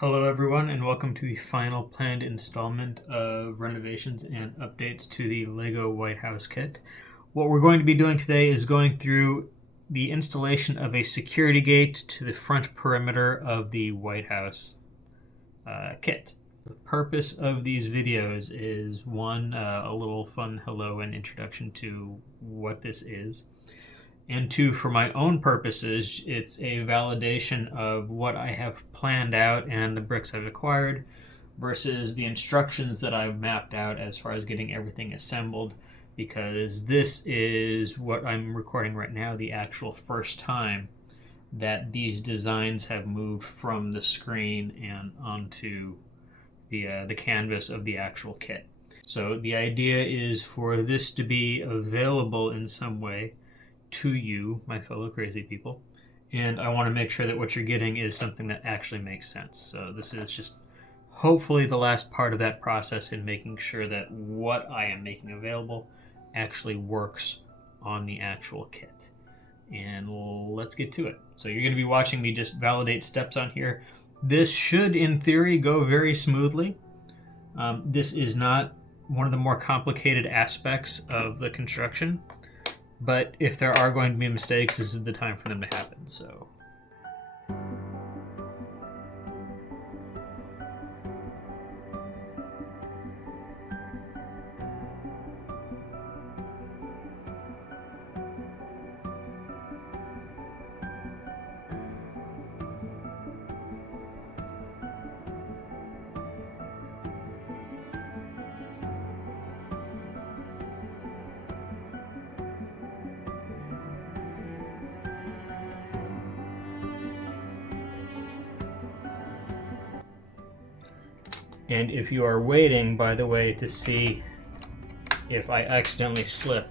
Hello everyone, and welcome to the final planned installment of renovations and updates to the LEGO White House kit. What we're going to be doing today is going through the installation of a security gate to the front perimeter of the White House kit. The purpose of these videos is one, a little fun hello and introduction to what this is. And two, for my own purposes, it's a validation of what I have planned out and the bricks I've acquired versus the instructions that I've mapped out as far as getting everything assembled, because this is what I'm recording right now, the actual first time that these designs have moved from the screen and onto the canvas of the actual kit. So the idea is for this to be available in some way to you, my fellow crazy people, and I want to make sure that what you're getting is something that actually makes sense. So this is just hopefully the last part of that process in making sure that what I am making available actually works on the actual kit. And let's get to it. So you're going to be watching me just validate steps on here. This should, in theory, go very smoothly. This is not one of the more complicated aspects of the construction. But if there are going to be mistakes, this is the time for them to happen. So. And if you are waiting, by the way, to see if I accidentally slip,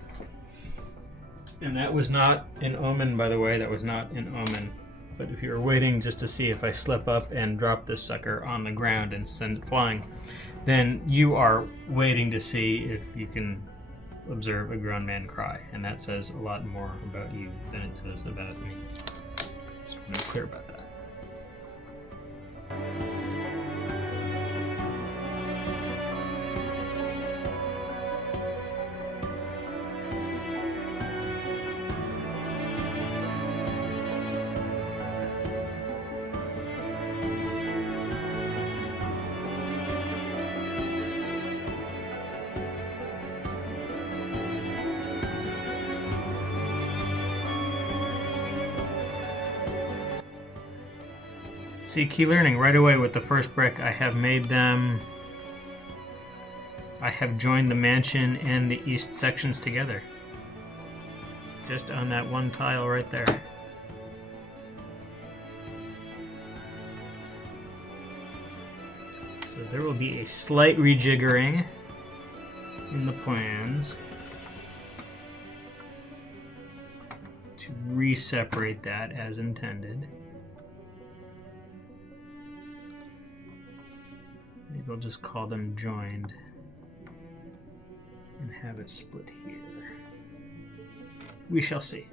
and that was not an omen, by the way, that was not an omen, but if you're waiting just to see if I slip up and drop this sucker on the ground and send it flying, then you are waiting to see if you can observe a grown man cry, and that says a lot more about you than it does about me. Just want to be clear about that. See, key learning right away with the first brick. I have joined the mansion and the east sections together. Just on that one tile right there. So there will be a slight rejiggering in the plans to re-separate that as intended. Maybe I'll just call them joined and have it split here. We shall see.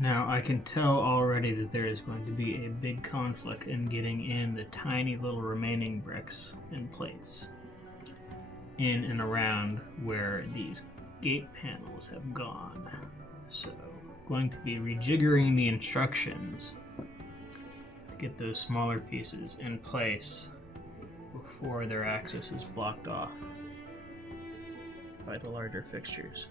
Now I can tell already that there is going to be a big conflict in getting in the tiny little remaining bricks and plates in and around where these gate panels have gone. So I'm going to be rejiggering the instructions to get those smaller pieces in place before their access is blocked off by the larger fixtures.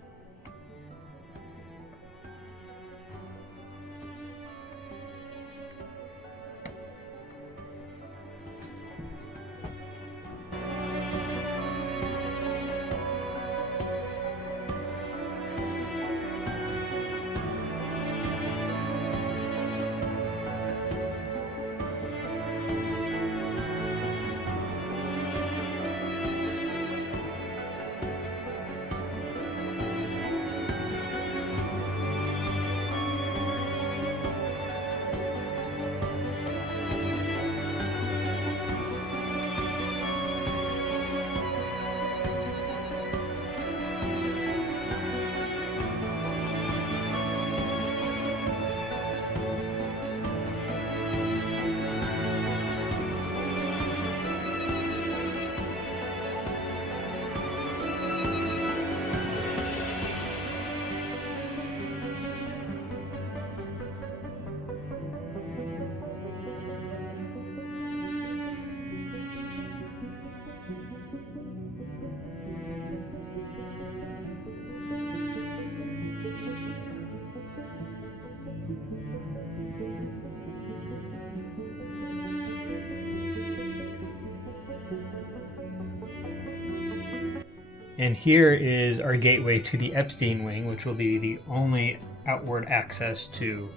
And here is our gateway to the Epstein wing, which will be the only outward access to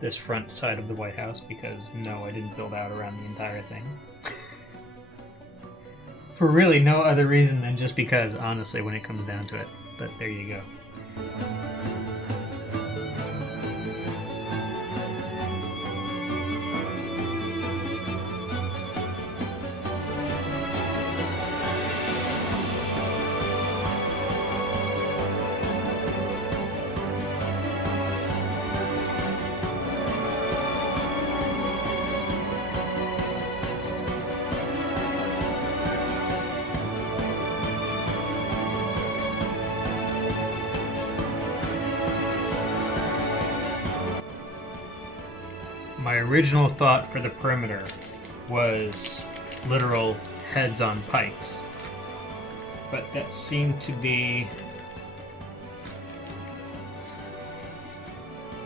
this front side of the White House, because no, I didn't build out around the entire thing. For really no other reason than just because, honestly, when it comes down to it. But there you go. My original thought for the perimeter was literal heads on pikes, but that seemed to be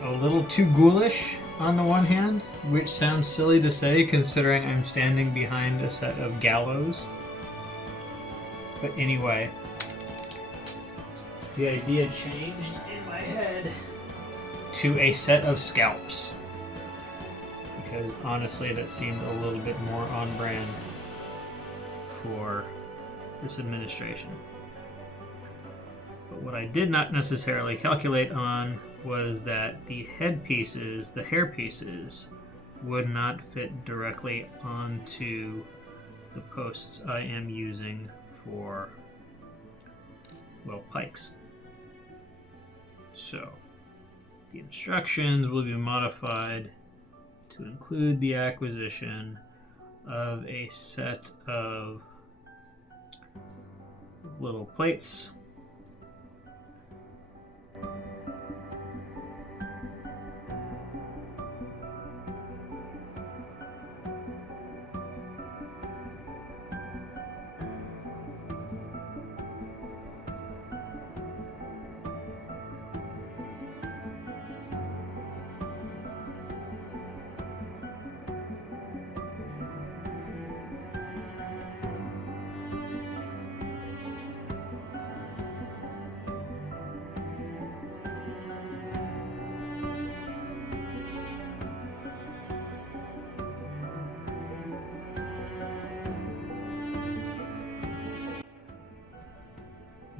a little too ghoulish on the one hand, which sounds silly to say considering I'm standing behind a set of gallows. But anyway, the idea changed in my head to a set of scalps. Because honestly, that seemed a little bit more on brand for this administration. But what I did not necessarily calculate on was that the head pieces, the hair pieces, would not fit directly onto the posts I am using for, well, pikes. So the instructions will be modified to include the acquisition of a set of little plates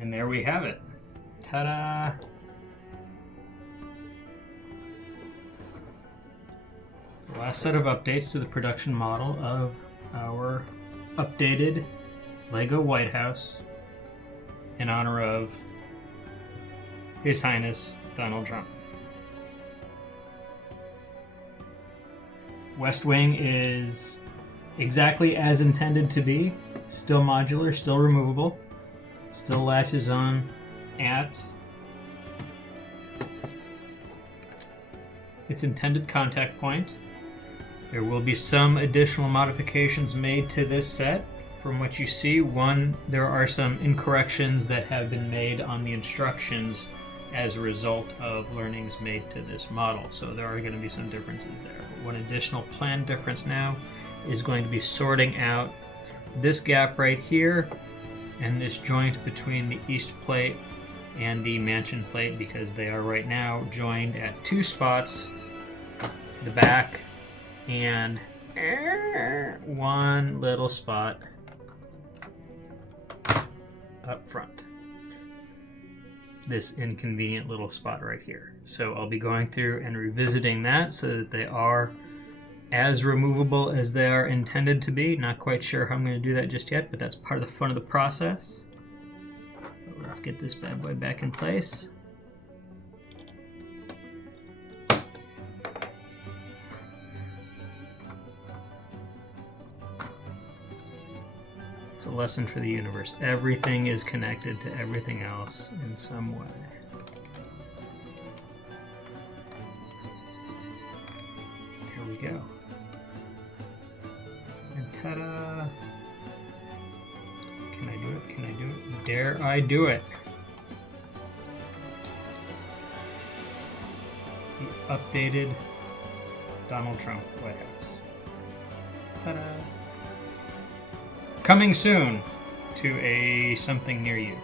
and there we have it. Ta-da! The last set of updates to the production model of our updated Lego White House in honor of His Highness Donald Trump. West wing is exactly as intended to be. Still modular, still removable. Still latches on at its intended contact point. There will be some additional modifications made to this set. From what you see, one, there are some incorrections that have been made on the instructions as a result of learnings made to this model. So there are going to be some differences there. But one additional planned difference now is going to be sorting out this gap right here and this joint between the east plate and the mansion plate, because they are right now joined at two spots, the back and one little spot up front. This inconvenient little spot right here. So I'll be going through and revisiting that so that they are as removable as they are intended to be. Not quite sure how I'm going to do that just yet, but that's part of the fun of the process. But let's get this bad boy back in place. It's a lesson for the universe. Everything is connected to everything else in some way. There we go. And ta-da! Can I do it? Can I do it? Dare I do it? The updated Donald Trump White House. Ta-da! Coming soon to a something near you.